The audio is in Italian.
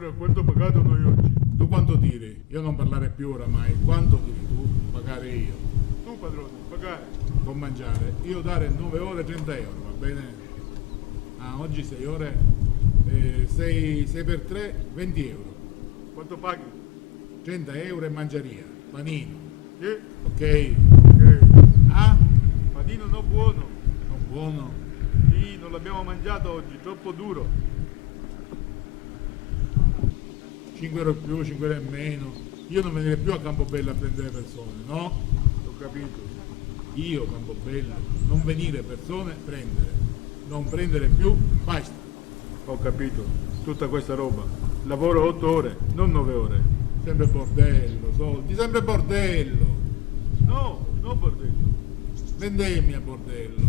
Ora quanto ho pagato noi oggi? Tu quanto tiri? Io non parlare più oramai. Quanto tiri tu? Pagare io. Tu padrone, pagare. Con mangiare. Io dare 9 ore 30 euro, va bene? Ah, oggi 6 ore, 6 per 3, 20 euro. Quanto paghi? 30 euro e mangeria. Panino. Sì? Ok? Ok. Ah? Panino non buono. Non buono? Sì, non l'abbiamo mangiato oggi, troppo duro. 5 euro in più, 5 euro in meno. Io non venire più a Campobello a prendere persone, no? Ho capito. Io, Campobello, non venire persone, prendere. Non prendere più, basta. Ho capito. Tutta questa roba. Lavoro 8 ore, non 9 ore. Sempre bordello, soldi, sempre bordello. No, non bordello. Vendemmia bordello.